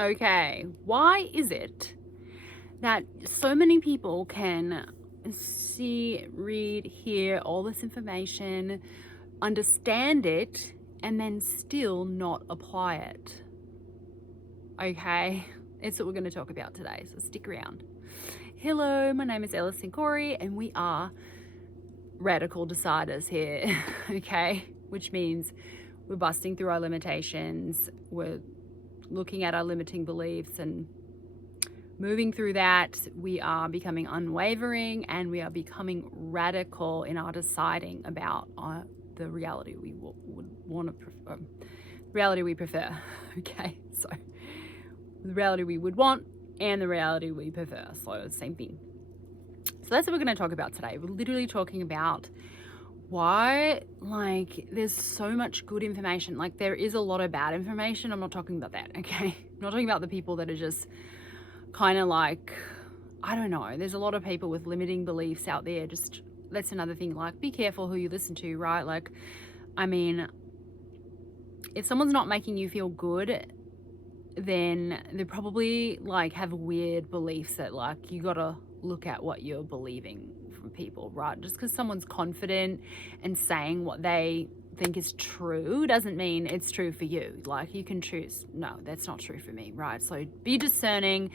Okay, why is it that so many people can see, read, hear all this information, understand it, and then still not apply it? Okay, it's what we're going to talk about today, so stick around. Hello, my name is Elisant.Rockwell, and we are radical deciders here, okay? Which means we're busting through our limitations, we're looking at our limiting beliefs and moving through that. We are becoming unwavering, and we are becoming radical in our deciding about the reality we would want to prefer, reality we prefer. Okay, so the reality we would want and the reality we prefer, so same thing. So that's what we're going to talk about today. We're literally talking about why, like, there's so much good information. Like, there is a lot of bad information. I'm not talking about that, okay? I'm not talking about the people that are just kind of like, I don't know, there's a lot of people with limiting beliefs out there. Just, that's another thing. Like, be careful who you listen to, right? Like, I mean, if someone's not making you feel good, then they probably like have weird beliefs that, like, you gotta look at what you're believing from people, right? Just because someone's confident and saying what they think is true doesn't mean it's true for you. Like, you can choose, no, that's not true for me, right? So be discerning.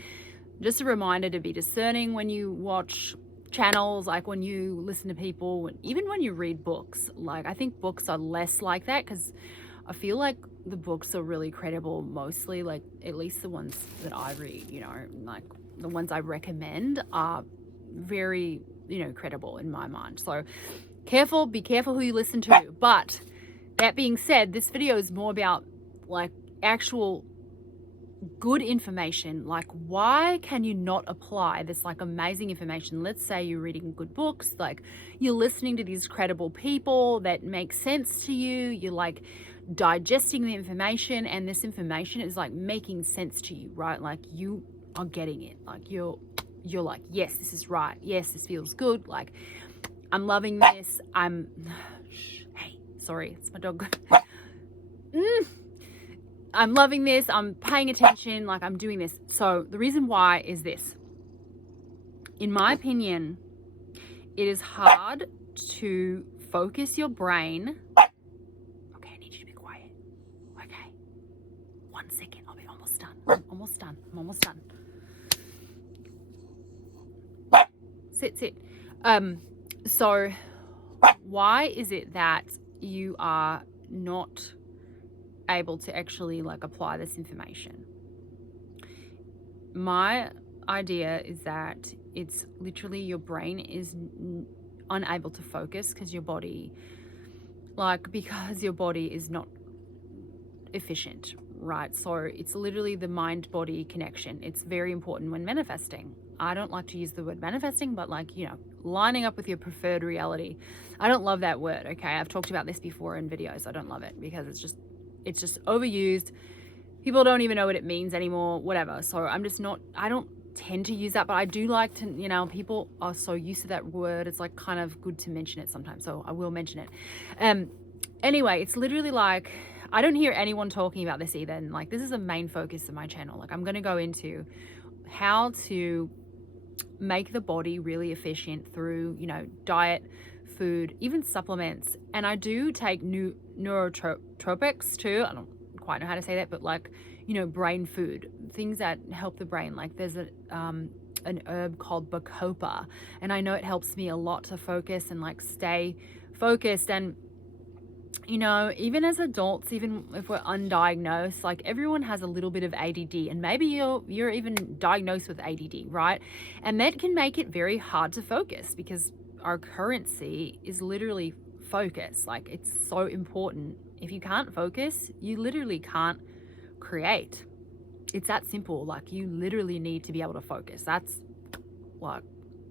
Just a reminder to be discerning when you watch channels, like when you listen to people, even when you read books. Like, I think books are less like that, because I feel like the books are really credible mostly, like at least the ones that I read, you know, like the ones I recommend are very, you know, credible in my mind. So be careful who you listen to. But that being said, this video is more about like actual good information. Like, why can you not apply this like amazing information? Let's say you're reading good books, like you're listening to these credible people that make sense to you, you're like digesting the information, and this information is like making sense to you, right? Like, you are getting it, like you're like, yes, this is right, yes, this feels good, like I'm loving this, hey, sorry, it's my dog. I'm loving this, I'm paying attention, like I'm doing this. So the reason why is this. In my opinion, it is hard to focus your brain. Okay, I need you to be quiet. Okay. 1 second, I'll be almost done. I'm almost done. Sit. So why is it that you are not able to actually like apply this information? My idea is that it's literally your brain is unable to focus because your body is not efficient, right? So it's literally the mind-body connection. It's very important when manifesting. I don't like to use the word manifesting, but like, you know, lining up with your preferred reality. I don't love that word, okay? I've talked about this before in videos. I don't love it because it's just overused. People don't even know what it means anymore, whatever. So I don't tend to use that, but I do like to, you know, people are so used to that word. It's like kind of good to mention it sometimes. So I will mention it. Anyway, it's literally like, I don't hear anyone talking about this either. And like, this is a main focus of my channel. Like, I'm going to go into how to make the body really efficient through, you know, diet, food, even supplements. And I do take neurotropics too. I don't quite know how to say that, but like, you know, brain food, things that help the brain. Like, there's an herb called bacopa, and I know it helps me a lot to focus and like stay focused. And you know, even as adults, even if we're undiagnosed, like everyone has a little bit of ADD, and maybe you're even diagnosed with ADD, right? And that can make it very hard to focus, because our currency is literally focus. Like, it's so important. If you can't focus, you literally can't create. It's that simple. Like, you literally need to be able to focus. That's like,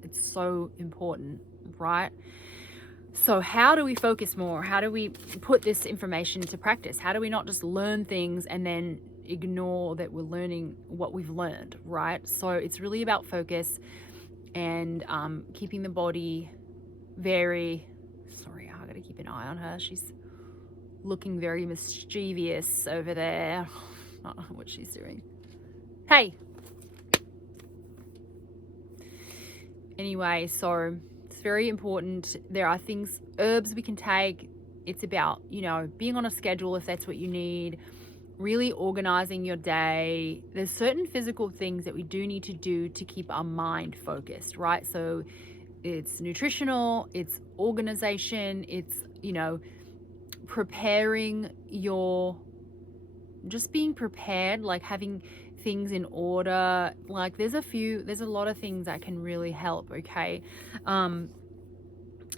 it's so important, right? So how do we focus more? How do we put this information into practice? How do we not just learn things and then ignore that we're learning what we've learned, right? So it's really about focus and keeping the body very, sorry, I gotta keep an eye on her. She's looking very mischievous over there. I don't know what she's doing. Hey. Anyway, so it's very important. There are things, herbs we can take. It's about, you know, being on a schedule if that's what you need, really organizing your day. There's certain physical things that we do need to do to keep our mind focused, right? So it's nutritional, it's organization, it's, you know, preparing your, just being prepared, like having things in order. Like there's a lot of things that can really help, okay? And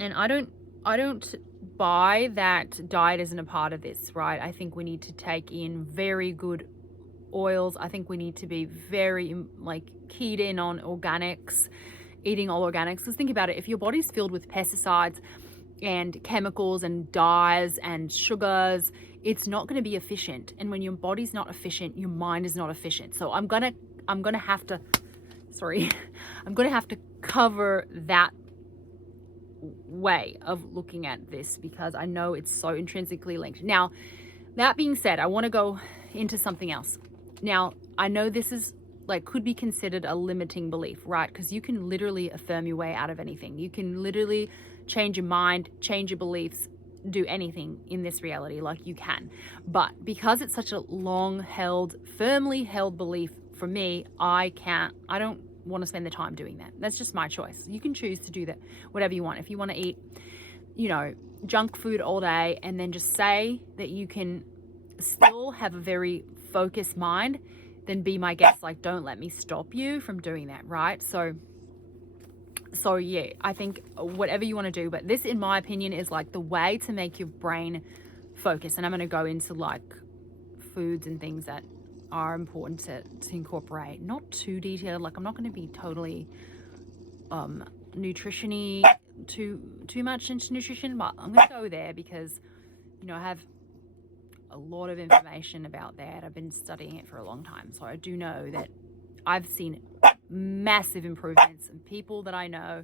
I don't buy that diet isn't a part of this, right? I think we need to take in very good oils. I think we need to be very like keyed in on organics, eating all organics. Because think about it, if your body's filled with pesticides and chemicals and dyes and sugars, it's not going to be efficient. And when your body's not efficient, your mind is not efficient. So I'm gonna have to I'm gonna have to cover that way of looking at this because I know it's so intrinsically linked. Now, that being said, I want to go into something else. Now, I know this is like could be considered a limiting belief, right? Because you can literally affirm your way out of anything. You can literally change your mind, change your beliefs, do anything in this reality, like you can. But because it's such a firmly held belief for me, I don't want to spend the time doing that. That's just my choice. You can choose to do that, whatever you want. If you want to eat, you know, junk food all day and then just say that you can still have a very focused mind, then be my guest. Like, don't let me stop you from doing that, right? So yeah, I think whatever you want to do, but this, in my opinion, is like the way to make your brain focus. And I'm going to go into like foods and things that are important to incorporate. Not too detailed. Like I'm not going to be totally nutrition-y too much into nutrition, but I'm going to go there because, you know, I have a lot of information about that. I've been studying it for a long time. So I do know that I've seen massive improvements in people that I know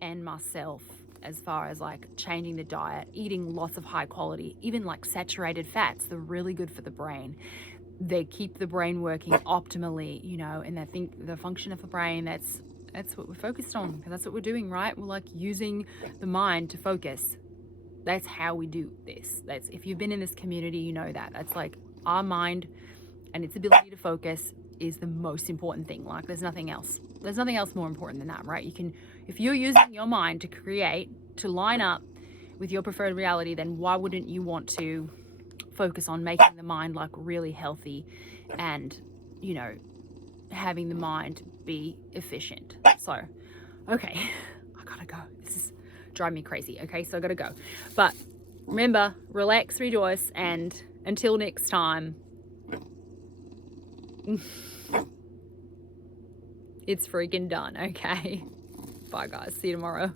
and myself as far as like changing the diet, eating lots of high quality, even like saturated fats. They're really good for the brain. They keep the brain working optimally, you know, and I think the function of the brain, that's what we're focused on, because that's what we're doing, right? We're like using the mind to focus. That's how we do this. That's, if you've been in this community, you know that. That's like our mind and its ability to focus is the most important thing. Like there's nothing else more important than that, right? You can, if you're using your mind to create, to line up with your preferred reality, then why wouldn't you want to focus on making the mind like really healthy and, you know, having the mind be efficient? So, okay, I gotta go. This is driving me crazy. Okay, so I gotta go. But remember, relax, rejoice, and until next time, it's freaking done. Okay, bye guys, see you tomorrow.